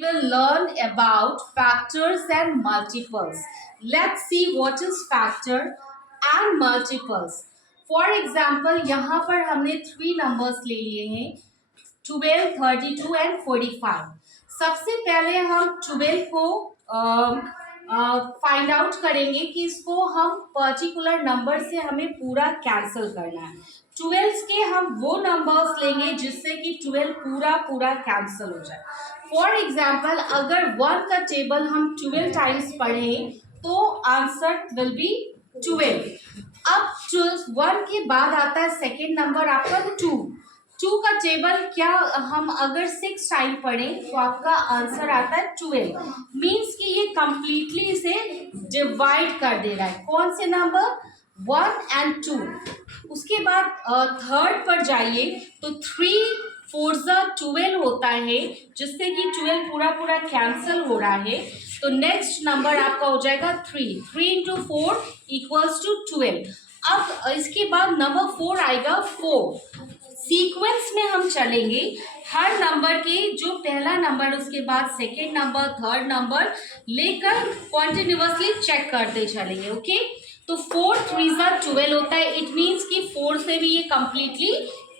will learn about factors and multiples. Let's see what is factor and multiples. For example, यहाँ पर हमने 3 numbers ले लिए हैं 12, 32 एंड 45। सबसे पहले हम 12 को फाइंड आउट करेंगे कि इसको हम पर्टिकुलर नंबर से हमें पूरा कैंसिल करना है। 12 के हम वो नंबर्स लेंगे जिससे कि 12 पूरा पूरा कैंसिल हो जाए। फॉर एग्जाम्पल, अगर 1 का टेबल हम 12 टाइम्स पढ़ें तो आंसर विल बी 12। अब 1 के बाद आता है सेकेंड नंबर आपका 2। 2 का टेबल क्या हम अगर 6 टाइम पढ़ें तो आपका आंसर आता है 12। मीन्स कि ये कंप्लीटली इसे डिवाइड कर दे रहा है। कौन से नंबर? 1 एंड 2। उसके बाद थर्ड पर जाइए तो 3 4 12 होता है जिससे कि 12 पूरा पूरा कैंसिल हो रहा है। तो नेक्स्ट नंबर आपका हो जाएगा 3 इंटू 4 इक्वल्स टू 12। अब इसके बाद नंबर 4 आएगा 4। सीक्वेंस में हम चलेंगे, हर नंबर के जो पहला नंबर उसके बाद सेकेंड नंबर थर्ड नंबर लेकर कॉन्टिन्यूसली चेक करते चलेंगे। ओके, तो 4 3 12 होता है। इट मीन्स कि 4 से भी ये कंप्लीटली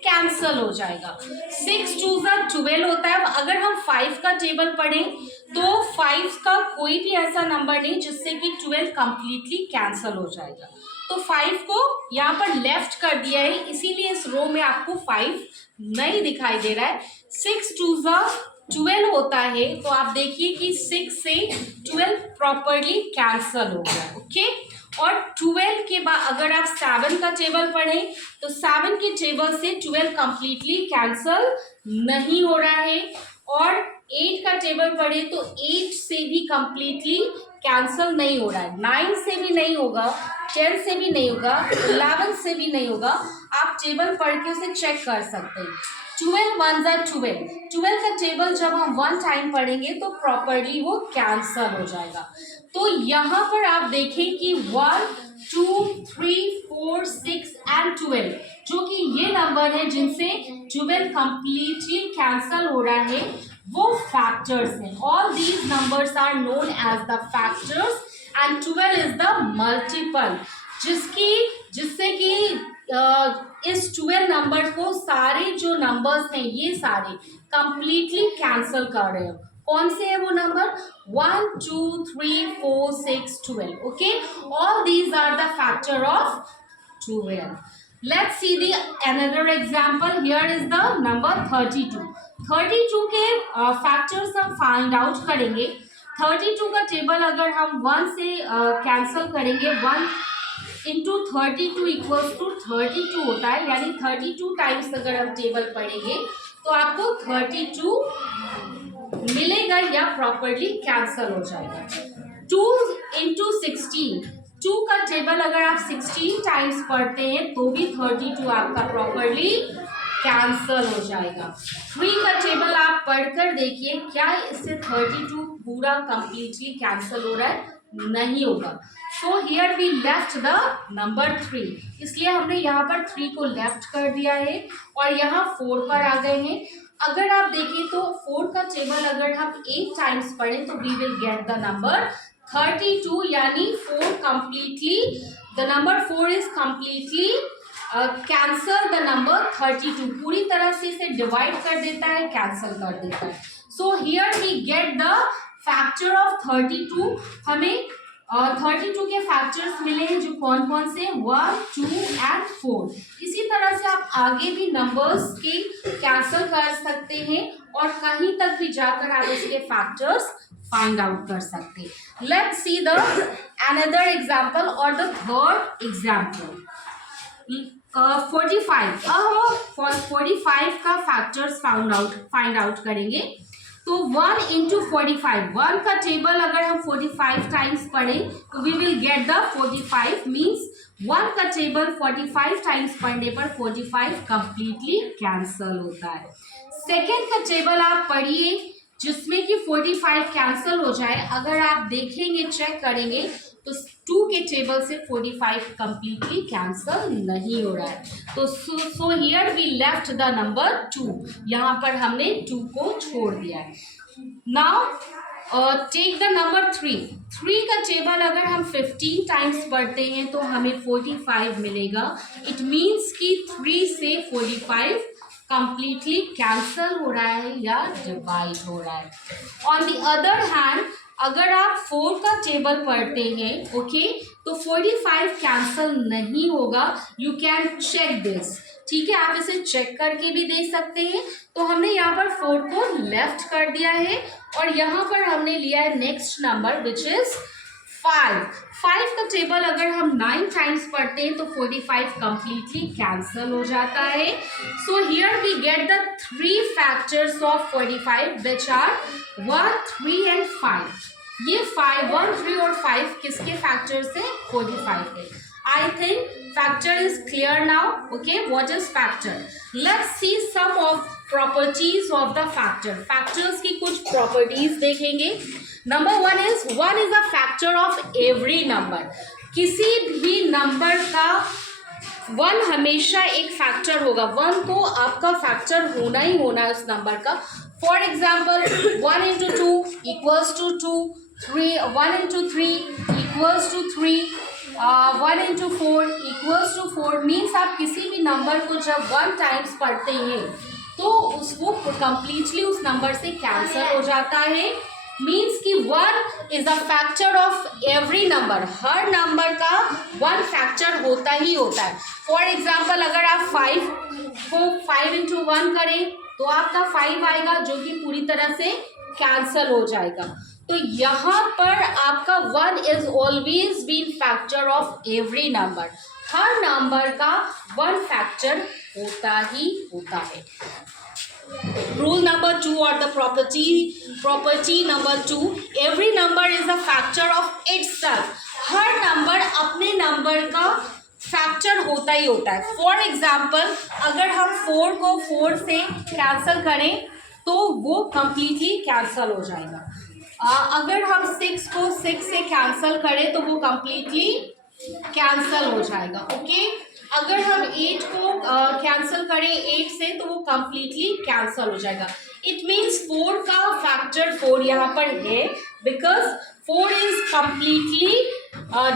कैंसल हो जाएगा। 6 2 12 होता है। अब अगर हम 5 का टेबल पढ़ें तो 5 का कोई भी ऐसा नंबर नहीं जिससे कि 12 कंप्लीटली कैंसल हो जाएगा। तो 5 को यहाँ पर लेफ्ट कर दिया है, इसीलिए इस रो में आपको 5 नहीं दिखाई दे रहा है। 6 2 12 होता है, तो आप देखिए कि 6 से 12 प्रॉपरली कैंसल हो गया। ओके, और 12 के बाद अगर आप 7 का टेबल पढ़ें तो 7 के टेबल से 12 कंप्लीटली कैंसल नहीं हो रहा है। और 8 का टेबल पढ़े तो 8 से भी कंप्लीटली कैंसल नहीं हो रहा है। 9 से भी नहीं होगा, 10 से भी नहीं होगा, 11 से भी नहीं होगा। आप टेबल पढ़ के उसे चेक कर सकते हैं। 12 1 12। 12 का टेबल जब हम 1 टाइम पढ़ेंगे तो प्रॉपरली वो कैंसल हो जाएगा। तो यहाँ पर आप देखें कि 1 2 3 4 6 एंड 12 जो कि ये नंबर है जिनसे 12 कंप्लीटली कैंसल हो रहा है, वो फैक्टर्स हैं। All these numbers are known as the factors and 12 is the multiple, जिससे कि इस 12 नंबर को सारे जो नंबर्स हैं ये सारे कंप्लीटली कैंसल कर रहे हो। कौन से है वो number? 1 2 3 4 6 12। Okay, all these are the factor of 12. Let's see the another example. Here is the number 32. 32 के फैक्टर्स हम फाइंड आउट करेंगे। 32 का टेबल अगर हम 1 से कैंसिल करेंगे, 1 इंटू 32 इक्वल्स टू 32 होता है, यानी 32 टाइम्स अगर हम टेबल पढ़ेंगे तो आपको 32 मिलेगा या प्रॉपरली कैंसल हो जाएगा। 2 इंटू 16, 2 का टेबल अगर आप 16 टाइम्स पढ़ते हैं तो भी 32 आपका प्रॉपरली कैंसल हो जाएगा। 3 का टेबल आप पढ़कर देखिए, क्या इससे 32 पूरा कंप्लीटली कैंसल हो रहा है? नहीं होगा। So here we left the number 3, इसलिए हमने यहाँ पर 3 को लेफ्ट कर दिया है और यहाँ 4 पर आ गए हैं। अगर आप देखें तो 4 का टेबल अगर हम 8 टाइम्स पढ़ें तो we will get the number 32, यानी 4 completely the number 4 is completely cancel the number 32, पूरी तरह से इसे डिवाइड कर देता है, कैंसल कर देता है। So here we get the factor of 32। हमें 32 के फैक्टर्स मिले हैं जो कौन कौन से? 1 2 एंड 4। इसी तरह से आप आगे भी नंबर्स के कैंसल कर सकते हैं और कहीं तक भी जाकर आप इसके फैक्टर्स फाइंड आउट कर सकते हैं। Let's see the another example और द थर्ड एग्जाम्पल। 45। अब 45 का फैक्टर्स फाइंड आउट करेंगे। तो 1 इंटू 45, 1 का टेबल अगर हम 45 टाइम्स पढ़ें तो we will get the 45। Means 1 का टेबल 45 टाइम्स पढ़ने पर 45 कंप्लीटली कैंसल होता है। सेकेंड का टेबल आप पढ़िए जिसमें कि 45 कैंसल हो जाए। अगर आप देखेंगे, चेक करेंगे तो 2 के टेबल से 45 कंप्लीटली कैंसल नहीं हो रहा है। तो so here we left the number 2, यहाँ पर हमने 2 को छोड़ दिया है। Now take the number 3। 3 का टेबल अगर हम 15 टाइम्स पढ़ते हैं तो हमें 45 मिलेगा। इट मीन्स कि 3 से 45 कंप्लीटली कैंसल हो रहा है या डिवाइड हो रहा है। ऑन द अदर हैंड अगर आप 4 का टेबल पढ़ते हैं ओके तो 45 कैंसल नहीं होगा। यू कैन चेक दिस, ठीक है, आप इसे चेक करके भी दे सकते हैं। तो हमने यहाँ पर 4 को लेफ्ट कर दिया है और यहाँ पर हमने लिया है नेक्स्ट नंबर विच इज 5। 5 का टेबल अगर हम 9 टाइम्स पढ़ते हैं तो 45 कंप्लीटली कैंसल हो जाता है। So here we get the 3 factors of 45 which are 1, 3 and 5। ये 5, 1, 3 और 5 किसके फैक्टर्स है? 45 के। I think factor is clear now. Okay, what is factor? Let's see some of properties of the factor. Factors की कुछ properties देखेंगे। Number 1 is a factor of every number. किसी भी नंबर का 1 हमेशा एक फैक्टर होगा। 1 को आपका फैक्टर होना ही होना है उस नंबर का। For example 1 into 2 equals to 2, 1 into 3 equals to 3, 1 into 4 equals to 4। Means आप किसी भी नंबर को जब 1 टाइम्स पढ़ते हैं तो उसको कंप्लीटली उस नंबर से कैंसल हो जाता है। मीन्स कि 1 is a factor of every number. हर नंबर का 1 फैक्टर होता ही होता है। फॉर एग्जाम्पल अगर आप 5 को 5 into 1 करें तो आपका 5 आएगा जो कि पूरी तरह से कैंसल हो जाएगा। तो यहाँ पर आपका 1 is always been factor of every number. हर नंबर का 1 फैक्टर होता ही होता है। Rule number 2 or the property number 2, every number is a factor of itself। Her number अपने नंबर का फैक्टर होता ही होता है। फॉर एग्जाम्पल अगर हम 4 को 4 से कैंसल करें तो वो कंप्लीटली कैंसल हो जाएगा। अगर हम 6 को 6 से कैंसल करें तो वो कंप्लीटली कैंसल हो जाएगा। ओके, अगर हम 8 को कैंसल करें 8 से तो वो कंप्लीटली कैंसल हो जाएगा। इट मीन्स 4 का फैक्टर 4 यहाँ पर है because 4 is completely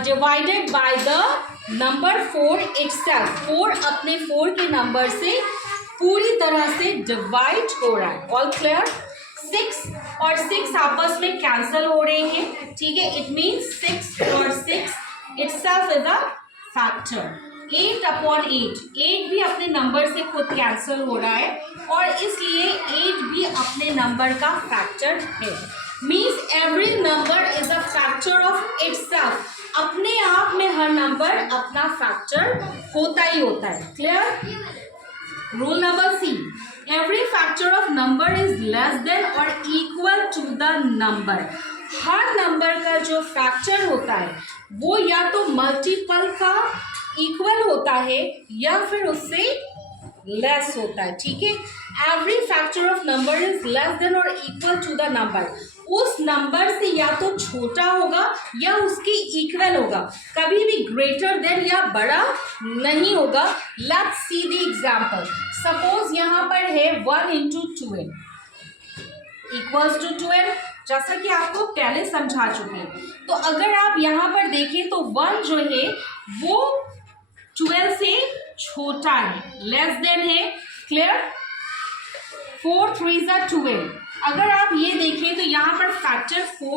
divided by the number 4 itself. 4 अपने 4 के नंबर से पूरी तरह से डिवाइड हो रहा है। All clear? 6 और 6 आपस में कैंसल हो रहे हैं, ठीक है। इट मीन्स 6 और 6 इटसेल्फ इज अ फैक्टर। 8/8, 8 भी अपने नंबर से खुद कैंसल हो रहा है और इसलिए 8 भी अपने नंबर का फैक्टर है। Means every number is a factor of itself. अपने आप में हर नंबर अपना फैक्टर होता ही होता है। Clear? Rule number C, every factor of number is less than और इक्वल टू द नंबर। हर नंबर का जो फैक्टर होता है वो या तो मल्टीपल का इक्वल होता है या फिर उससे लेस होता है, ठीक है। Every factor of number is less than और इक्वल टू द नंबर। उस नंबर से या तो छोटा होगा या उसके इक्वल होगा, कभी भी ग्रेटर देन या बड़ा नहीं होगा। Let's see the example. Suppose यहाँ पर है 1 into 12 इक्वल्स टू 12, जैसा कि आपको पहले समझा चुके हैं। तो अगर आप यहाँ पर देखें तो 1 जो है वो 12 से छोटा है, लेस देन है। क्लियर? 4 3s are 12। अगर आप ये देखें तो यहाँ पर फैक्टर 4